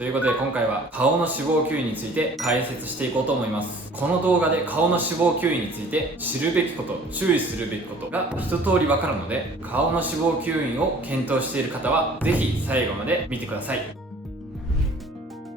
ということで今回は顔の脂肪吸引について解説していこうと思います。この動画で顔の脂肪吸引について知るべきこと、注意するべきことが一通りわかるので、顔の脂肪吸引を検討している方はぜひ最後まで見てください。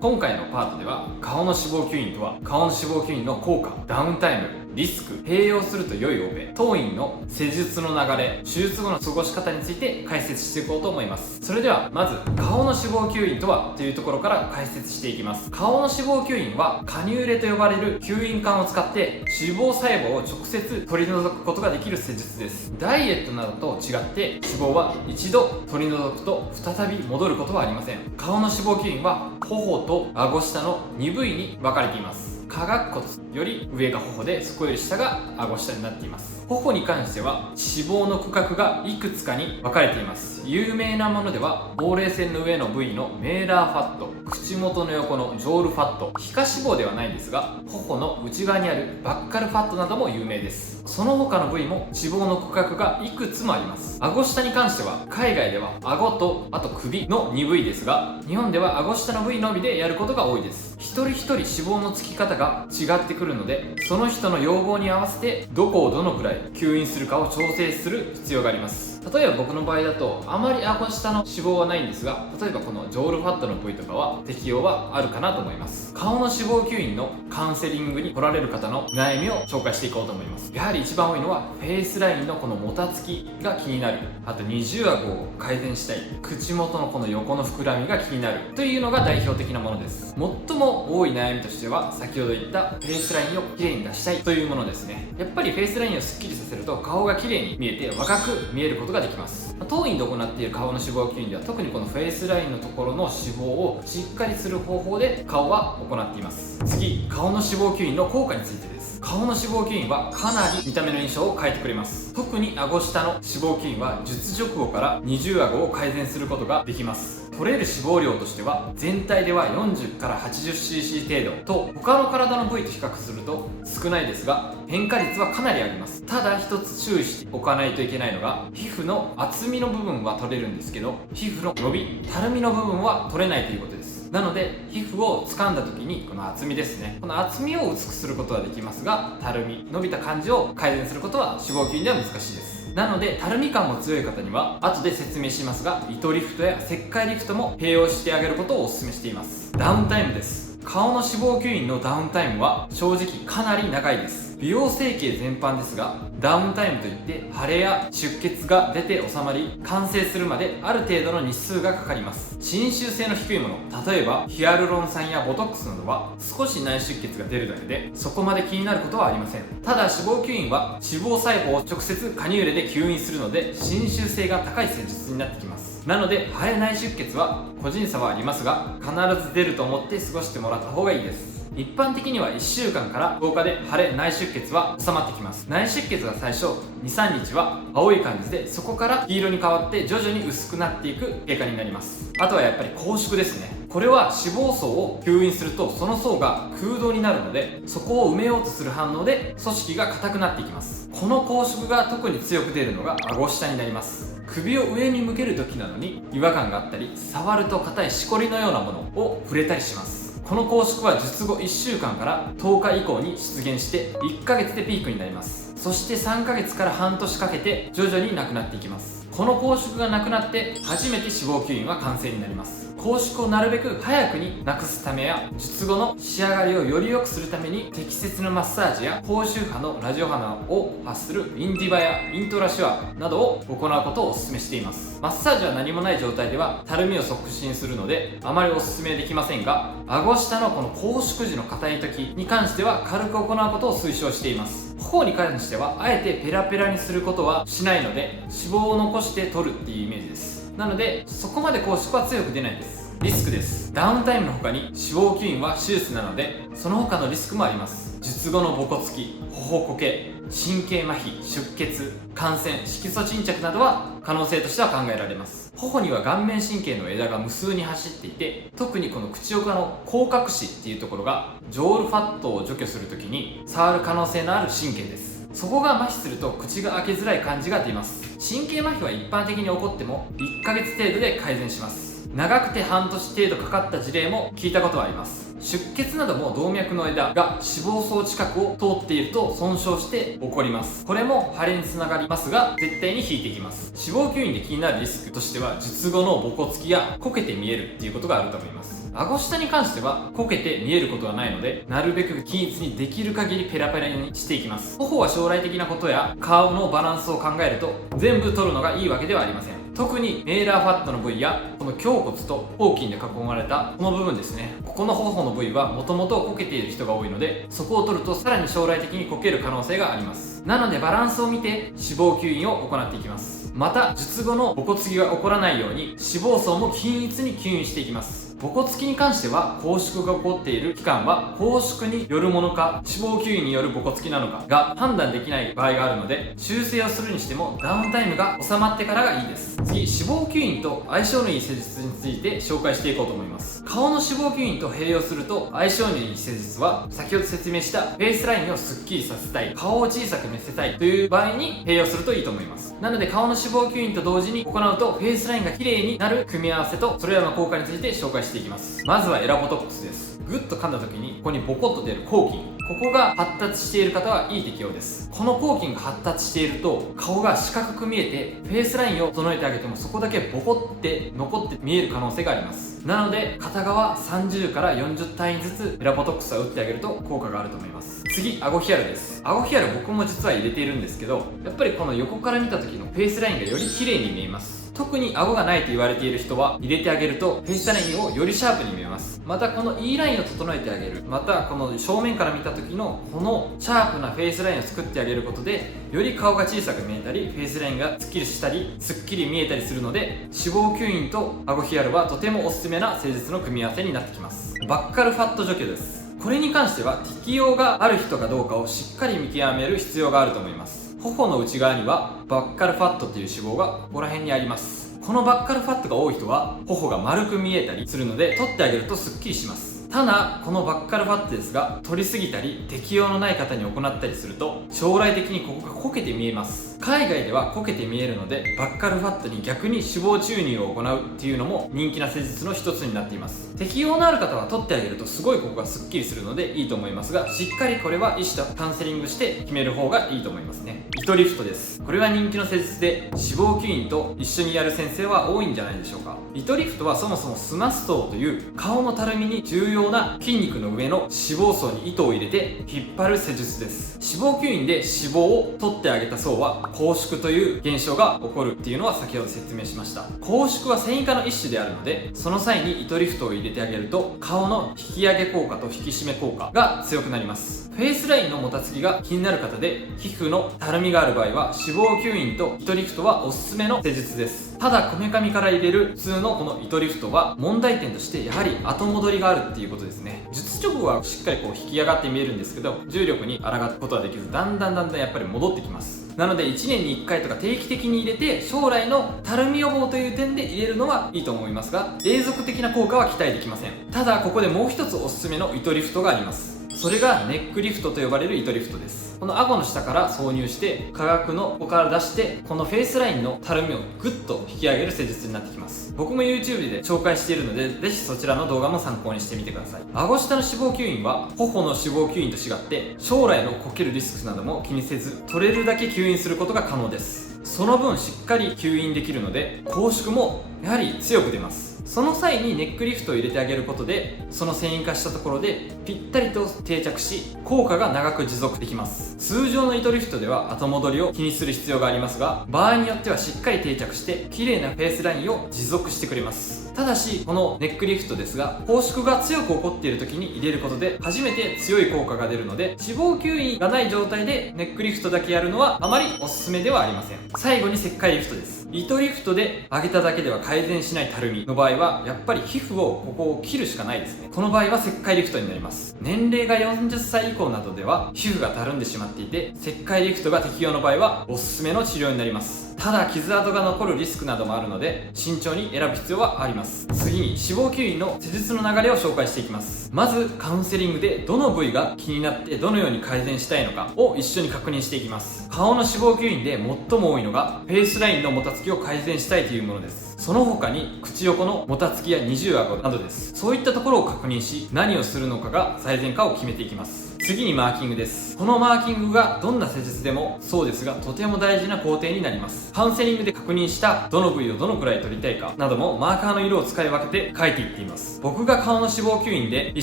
今回のパートでは顔の脂肪吸引とは、顔の脂肪吸引の効果、ダウンタイム、リスク、併用すると良いオペ、当院の施術の流れ、手術後の過ごし方について解説していこうと思います。それではまず顔の脂肪吸引とはというところから解説していきます。顔の脂肪吸引はカニューレと呼ばれる吸引管を使って脂肪細胞を直接取り除くことができる施術です。ダイエットなどと違って脂肪は一度取り除くと再び戻ることはありません。顔の脂肪吸引は頬と顎下の2部位に分かれています。下顎骨より上が頬で、そこより下が顎下になっています。頬に関しては脂肪の区画がいくつかに分かれています。有名なものではほうれい線の上の部位のメーラーファット、口元の横のジョールファット、皮下脂肪ではないんですが頬の内側にあるバッカルファットなども有名です。その他の部位も脂肪の区画がいくつもあります。顎下に関しては海外では顎とあと首の2部位ですが、日本では顎下の部位のみでやることが多いです。一人一人脂肪のつき方が違ってくるので、その人の要望に合わせてどこをどのくらい吸引するかを調整する必要があります。例えば僕の場合だとあまり顎下の脂肪はないんですが、例えばこのジョールファットの部位とかは適用はあるかなと思います。顔の脂肪吸引のカウンセリングに来られる方の悩みを紹介していこうと思います。やはり一番多いのはフェイスラインのこのもたつきが気になる、あと二重顎を改善したい、口元のこの横の膨らみが気になるというのが代表的なものです。最も多い悩みとしては先ほど言ったフェイスラインをきれいに出したいというものですね。やっぱりフェイスラインをスッキリさせると顔がきれいに見えて若く見えることができます。当院で行っている顔の脂肪吸引では特にこのフェイスラインのところの脂肪をしっかりする方法で顔は行っています。次、顔の脂肪吸引の効果についてです。顔の脂肪吸引はかなり見た目の印象を変えてくれます。特に顎下の脂肪吸引は術直後から二重顎を改善することができます。取れる脂肪量としては全体では40から 80cc 程度と、他の体の部位と比較すると少ないですが変化率はかなりあります。ただ一つ注意しておかないといけないのが、皮膚の厚みの部分は取れるんですけど皮膚の伸び、たるみの部分は取れないということです。なので皮膚を掴んだ時にこの厚みですね、この厚みを薄くすることはできますが、たるみ、伸びた感じを改善することは脂肪吸引では難しいです。なのでたるみ感も強い方には後で説明しますが、糸リフトや切開リフトも併用してあげることをお勧めしています。ダウンタイムです。顔の脂肪吸引のダウンタイムは正直かなり長いです。美容整形全般ですが、ダウンタイムといって腫れや出血が出て収まり完成するまである程度の日数がかかります。侵襲性の低いもの、例えばヒアルロン酸やボトックスなどは少し内出血が出るだけでそこまで気になることはありません。ただ脂肪吸引は脂肪細胞を直接カニューレで吸引するので侵襲性が高い施術になってきます。なので腫れ内出血は個人差はありますが、必ず出ると思って過ごしてもらった方がいいです。一般的には1週間から10日で腫れ内出血は収まってきます。内出血が最初 2,3 日は青い感じで、そこから黄色に変わって徐々に薄くなっていく経過になります。あとはやっぱり拘縮ですね。これは脂肪層を吸引するとその層が空洞になるので、そこを埋めようとする反応で組織が硬くなっていきます。この拘縮が特に強く出るのが顎下になります。首を上に向ける時などに違和感があったり、触ると硬いしこりのようなものを触れたりします。この拘縮は術後1週間から10日以降に出現して1ヶ月でピークになります。そして3ヶ月から半年かけて徐々になくなっていきます。この拘縮がなくなって初めて脂肪吸引は完成になります。拘縮をなるべく早くになくすためや術後の仕上がりをより良くするために適切なマッサージや高周波のラジオ波を発するインディバやイントラシュアなどを行うことをお勧めしています。マッサージは何もない状態ではたるみを促進するのであまりお勧めできませんが、顎下のこの拘縮時の硬い時に関しては軽く行うことを推奨しています。頬に関してはあえてペラペラにすることはしないので、脂肪を残して取るっていうイメージです。なのでそこまで拘縮は強く出ないです。リスクです。ダウンタイムの他に脂肪吸引は手術なのでその他のリスクもあります。術後のボコつき、頬こけ、神経麻痺、出血、感染、色素沈着などは可能性としては考えられます。頬には顔面神経の枝が無数に走っていて、特にこの口岡の口角歯っていうところがジョールファットを除去するときに触る可能性のある神経です。そこが麻痺すると口が開けづらい感じが出ます。神経麻痺は一般的に起こっても1ヶ月程度で改善します。長くて半年程度かかった事例も聞いたことはあります。出血なども動脈の間が脂肪層近くを通っていると損傷して起こります。これも腫れにつながりますが、絶対に引いていきます。脂肪吸引で気になるリスクとしては、術後のボコつきやこけて見えるっていうことがあると思います。顎下に関してはこけて見えることはないので、なるべく均一にできる限りペラペラにしていきます。頬は将来的なことや顔のバランスを考えると全部取るのがいいわけではありません。特にメーラーファットの部位やこの胸骨と頬筋で囲まれたこの部分ですね、ここの頬の部位はもともとこけている人が多いので、そこを取るとさらに将来的にこける可能性があります。なのでバランスを見て脂肪吸引を行っていきます。また術後のボコつきが起こらないように脂肪層も均一に吸引していきます。ボコつきに関しては拘縮が起こっている期間は拘縮によるものか脂肪吸引によるボコつきなのかが判断できない場合があるので、修正をするにしてもダウンタイムが収まってからがいいです。次、脂肪吸引と相性のいい施術について紹介していこうと思います。顔の脂肪吸引と併用すると相性のいい施術は、先ほど説明したフェイスラインをスッキリさせたい、顔を小さく見せたいという場合に併用するといいと思います。なので顔の脂肪吸引と同時に行うとフェイスラインが綺麗になる組み合わせと、それらの効果について紹介していきます。まずはエラボトックスです。グッと噛んだ時にここにボコッと出る口筋、ここが発達している方はいい適用です。この口筋が発達していると顔が四角く見えて、フェイスラインを整えてあげてもそこだけボコって残って見える可能性があります。なので片側30から40単位ずつエラボトックスは打ってあげると効果があると思います。次、顎ヒアルです。顎ヒアル僕も実は入れているんですけど、やっぱりこの横から見た時のフェイスラインがより綺麗に見えます。特に顎がないと言われている人は入れてあげるとフェイスラインをよりシャープに見えます。またこの E ラインを整えてあげる、またこの正面から見た時のこのシャープなフェイスラインを作ってあげることで、より顔が小さく見えたりフェイスラインがスッキリしたりすっきり見えたりするので、脂肪吸引と顎ヒアルはとてもおすすめな施術の組み合わせになってきます。バッカルファット除去です。これに関しては適用がある人かどうかをしっかり見極める必要があると思います。頬の内側にはバッカルファットという脂肪がここら辺にあります。このバッカルファットが多い人は頬が丸く見えたりするので、取ってあげるとすっきりします。ただこのバッカルファットですが、取りすぎたり適用のない方に行ったりすると将来的にここがこけて見えます。海外ではこけて見えるので、バッカルファットに逆に脂肪注入を行うっていうのも人気な施術の一つになっています。適用のある方は取ってあげるとすごいここがすっきりするのでいいと思いますが、しっかりこれは医師とカウンセリングして決める方がいいと思いますね。糸リフトです。これは人気の施術で脂肪吸引と一緒にやる先生は多いんじゃないでしょうか。糸リフトはそもそもスマストという顔のたるみに重要な筋肉の上の脂肪層に糸を入れて引っ張る施術です。脂肪吸引で脂肪を取ってあげた層は拘縮という現象が起こるっていうのは先ほど説明しました。拘縮は繊維化の一種であるので、その際に糸リフトを入れてあげると顔の引き上げ効果と引き締め効果が強くなります。フェイスラインのもたつきが気になる方で皮膚のたるみがある場合は脂肪吸引と糸リフトはおすすめの施術です。ただこめかみから入れる普通のこの糸リフトは問題点としてやはり後戻りがあるっていうことですね。術直後はしっかりこう引き上がって見えるんですけど、重力に抗うことはできず、だんだんやっぱり戻ってきます。なので1年に1回とか定期的に入れて将来のたるみ予防という点で入れるのはいいと思いますが、永続的な効果は期待できません。ただここでもう一つおすすめの糸リフトがあります。それがネックリフトと呼ばれる糸リフトです。この顎の下から挿入して下顎のここから出してこのフェイスラインのたるみをグッと引き上げる施術になってきます。僕も YouTube で紹介しているので、ぜひそちらの動画も参考にしてみてください。顎下の脂肪吸引は頬の脂肪吸引と違って将来のこけるリスクなども気にせず取れるだけ吸引することが可能です。その分しっかり吸引できるので拘縮もやはり強く出ます。その際にネックリフトを入れてあげることで、その繊維化したところでぴったりと定着し効果が長く持続できます。通常の糸リフトでは後戻りを気にする必要がありますが、場合によってはしっかり定着して綺麗なフェイスラインを持続してくれます。ただしこのネックリフトですが、拘縮が強く起こっている時に入れることで初めて強い効果が出るので、脂肪吸引がない状態でネックリフトだけやるのはあまりおすすめではありません。最後に切開リフトです。糸リフトで上げただけでは改善しないたるみの場合はやっぱり皮膚をここを切るしかないですね。この場合は切開リフトになります。年齢が40歳以降などでは皮膚がたるんでしまっていて、切開リフトが適用の場合はおすすめの治療になります。ただ傷跡が残るリスクなどもあるので慎重に選ぶ必要はあります。次に脂肪吸引の施術の流れを紹介していきます。まずカウンセリングでどの部位が気になってどのように改善したいのかを一緒に確認していきます。顔の脂肪吸引で最も多いのがフェイスラインのもたつきを改善したいというものです。その他に口横のもたつきや二重顎などです。そういったところを確認し何をするのかが最善かを決めていきます。次にマーキングです。このマーキングがどんな施術でもそうですがとても大事な工程になります。カウンセリングで確認したどの部位をどのくらい取りたいかなどもマーカーの色を使い分けて書いていっています。僕が顔の脂肪吸引で意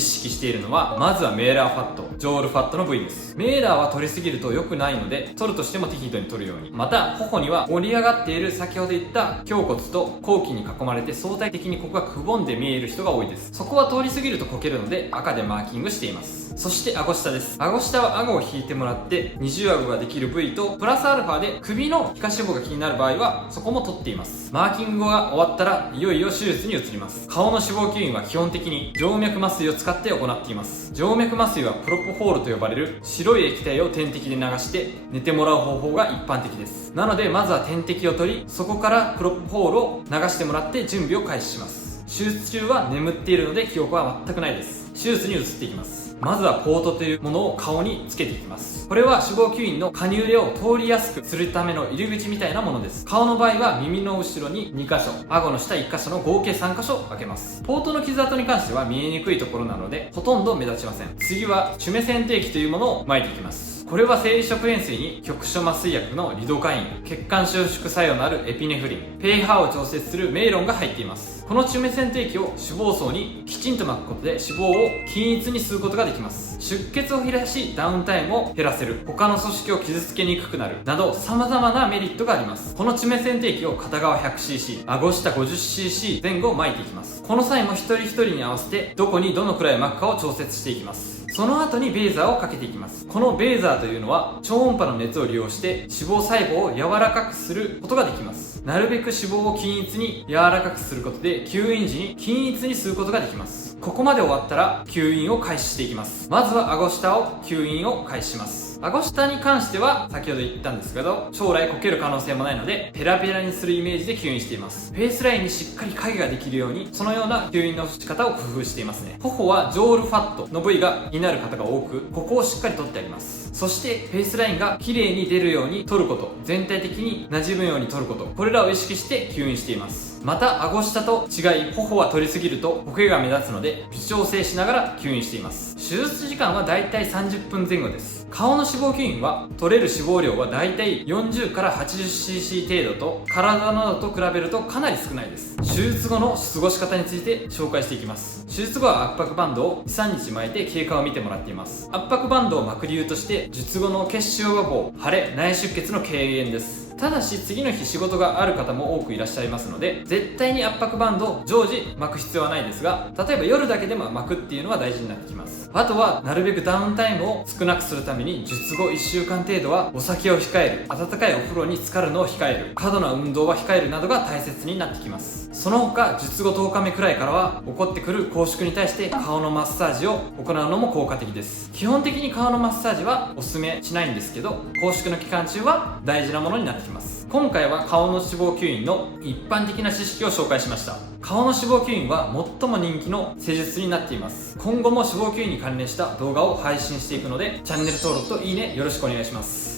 識しているのはまずはメーラーファット、ジョールファットの部位です。メーラーは取りすぎると良くないので取るとしても適度に取るように。また頬には盛り上がっている先ほど言った胸骨と後筋に囲まれて相対的にここがくぼんで見える人が多いです。そこは通り過ぎるとこけるので赤でマーキングしています。そして顎下です。顎下は顎を引いてもらって二重顎ができる部位とプラスアルファで首の皮下脂肪が気になる場合はそこも取っています。マーキングが終わったらいよいよ手術に移ります。顔の脂肪吸引は基本的に静脈麻酔を使って行っています。静脈麻酔はプロポフォールと呼ばれる白い液体を点滴で流して寝てもらう方法が一般的です。なのでまずは点滴を取りそこからプロポフォールを流してもらって準備を開始します。手術中は眠っているので記憶は全くないです。手術に移っていきます。まずはポートというものを顔につけていきます。これは脂肪吸引のカニューレを通りやすくするための入り口みたいなものです。顔の場合は耳の後ろに2箇所、顎の下1箇所の合計3箇所開けます。ポートの傷跡に関しては見えにくいところなのでほとんど目立ちません。次はチュメ剪定器というものを巻いていきます。これは生理食塩水に局所麻酔薬のリドカイン、血管収縮作用のあるエピネフリン、pH を調節するメイロンが入っています。このチュメ剪定器を脂肪層にきちんと巻くことで脂肪を均一に吸うことができます。出血を減らしダウンタイムを減らせる、他の組織を傷つけにくくなるなど様々なメリットがあります。このチュメ剪定器を片側 100cc、顎下 50cc 前後巻いていきます。この際も一人一人に合わせてどこにどのくらい巻くかを調節していきます。その後にベーザーをかけていきます。このベーザーというのは超音波の熱を利用して脂肪細胞を柔らかくすることができます。なるべく脂肪を均一に柔らかくすることで吸引時に均一に吸うことができます。ここまで終わったら吸引を開始していきます。まずは顎下を吸引を開始します。顎下に関しては先ほど言ったんですけど将来こける可能性もないのでペラペラにするイメージで吸引しています。フェイスラインにしっかり影ができるようにそのような吸引の仕方を工夫していますね。頬はジョールファットの部位が気になる方が多くここをしっかり取ってあります。そしてフェイスラインが綺麗に出るように取ること、全体的に馴染むように取ること、これらを意識して吸引しています。また顎下と違い頬は取りすぎるとコケが目立つので微調整しながら吸引しています。手術時間はだいたい30分前後です。顔の脂肪吸引は取れる脂肪量はだいたい40から 80cc 程度と体などと比べるとかなり少ないです。手術後の過ごし方について紹介していきます。手術後は圧迫バンドを 2,3 日巻いて経過を見てもらっています。圧迫バンドを巻く理由として術後の血腫予防、腫れ、内出血の軽減です。ただし次の日仕事がある方も多くいらっしゃいますので絶対に圧迫バンドを常時巻く必要はないですが例えば夜だけでも巻くっていうのは大事になってきます。あとはなるべくダウンタイムを少なくするために術後1週間程度はお酒を控える、温かいお風呂に浸かるのを控える、過度な運動は控えるなどが大切になってきます。その他術後10日目くらいからは起こってくる拘縮に対して顔のマッサージを行うのも効果的です。基本的に顔のマッサージはおすすめしないんですけど拘縮の期間中は大事なものになってきます。今回は顔の脂肪吸引の一般的な知識を紹介しました。顔の脂肪吸引は最も人気の施術になっています。今後も脂肪吸引に関連した動画を配信していくのでチャンネル登録といいねよろしくお願いします。